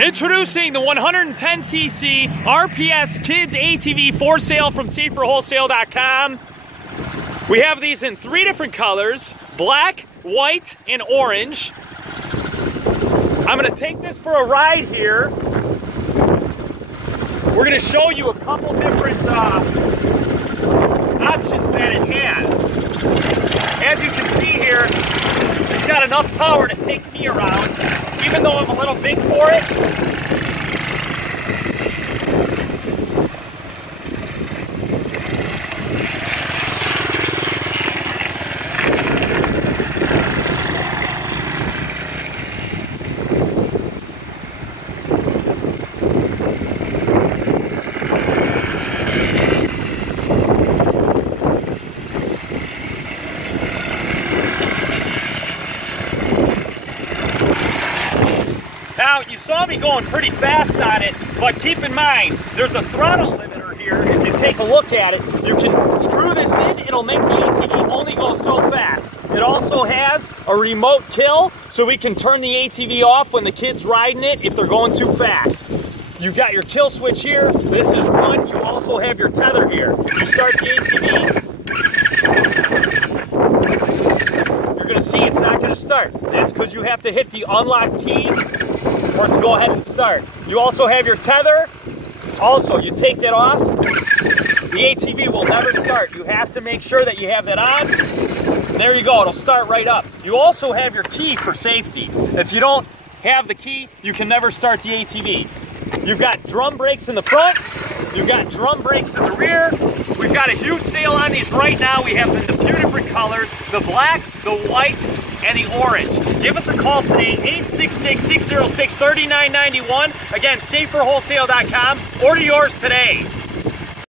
Introducing the 110cc RPS Kids ATV for sale from saferwholesale.com. We have these in 3 different colors: black, white, and orange. I'm going to take this for a ride here. We're going to show you a couple different options that it has. As you can see here, it's got enough power to take me around, even though I'm a little big for it. Now, you saw me going pretty fast on it, but keep in mind, there's a throttle limiter here. If you take a look at it, you can screw this in, it'll make the ATV only go so fast. It also has a remote kill, so we can turn the ATV off when the kid's riding it if they're going too fast. You've got your kill switch here. This is run. You also have your tether here. You start the ATV, see it's not going to start. That's because you have to hit the unlock key for it to go ahead and start. You also have your tether. Also, you take that off, the ATV will never start. You have to make sure that you have that on. There you go, it'll start right up. You also have your key for safety. If you don't have the key, you can never start the ATV. You've got drum brakes in the front. You've got drum brakes in the rear. We've got a huge sale on these right now. We have them in a few different colors: the black, the white, and the orange. Give us a call today, 866-606-3991. Again, saferwholesale.com. Order yours today.